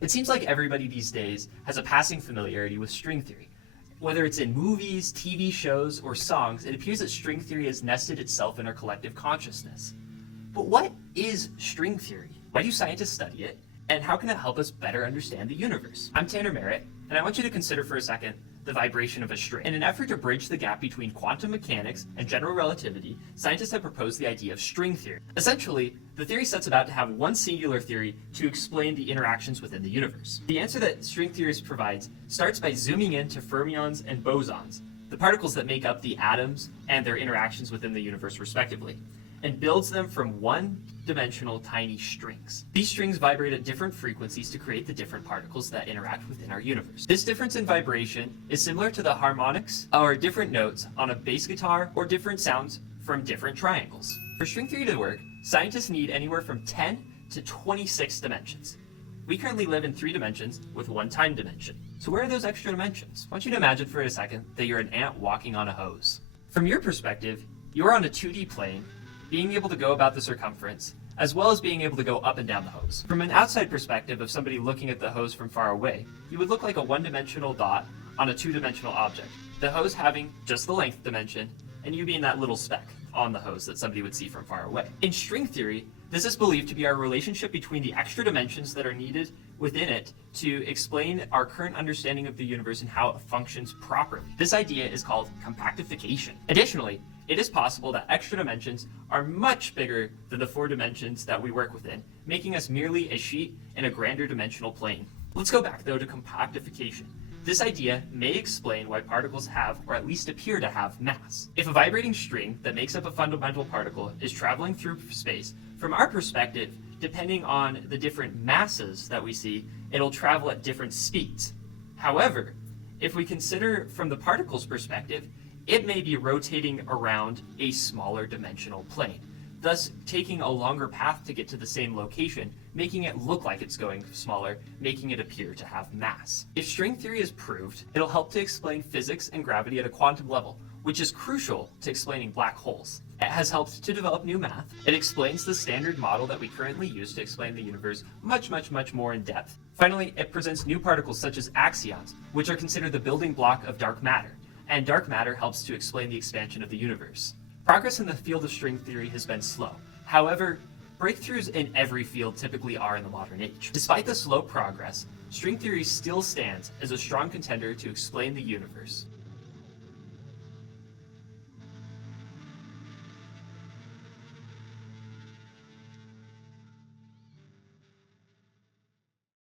It seems like everybody these days has a passing familiarity with string theory. Whether it's in movies, TV shows, or songs, it appears that string theory has nested itself in our collective consciousness. But what is string theory? Why do scientists study it? And how can it help us better understand the universe? I'm Tanner Merritt, and I want you to consider for a second the vibration of a string. In an effort to bridge the gap between quantum mechanics and general relativity, scientists have proposed the idea of string theory. Essentially, the theory sets about to have one singular theory to explain the interactions within the universe. The answer that string theory provides starts by zooming into fermions and bosons, the particles that make up the atoms and their interactions within the universe respectively, and builds them from one-dimensional tiny strings. These strings vibrate at different frequencies to create the different particles that interact within our universe. This difference in vibration is similar to the harmonics or different notes on a bass guitar or different sounds from different triangles. For string theory to work, scientists need anywhere from 10 to 26 dimensions. We currently live in 3 dimensions with one time dimension. So where are those extra dimensions? I want you to imagine for a second that you're an ant walking on a hose. From your perspective, you're on a 2D plane, being able to go about the circumference, as well as being able to go up and down the hose. From an outside perspective of somebody looking at the hose from far away, you would look like a one-dimensional dot on a 2-dimensional object, the hose having just the length dimension, and you being that little speck on the hose that somebody would see from far away. In string theory, this is believed to be our relationship between the extra dimensions that are needed within it to explain our current understanding of the universe and how it functions properly. This idea is called compactification. Additionally, it is possible that extra dimensions are much bigger than the 4 dimensions that we work within, making us merely a sheet in a grander dimensional plane. Let's go back though to compactification. This idea may explain why particles have, or at least appear to have, mass. If a vibrating string that makes up a fundamental particle is traveling through space, from our perspective, depending on the different masses that we see, it'll travel at different speeds. However, if we consider from the particle's perspective, it may be rotating around a smaller dimensional plane, thus taking a longer path to get to the same location, making it look like it's going smaller, making it appear to have mass. If string theory is proved, it'll help to explain physics and gravity at a quantum level, which is crucial to explaining black holes. It has helped to develop new math. It explains the standard model that we currently use to explain the universe much more in depth. Finally, it presents new particles such as axions, which are considered the building block of dark matter, and dark matter helps to explain the expansion of the universe. Progress in the field of string theory has been slow. However, breakthroughs in every field typically are in the modern age. Despite the slow progress, string theory still stands as a strong contender to explain the universe.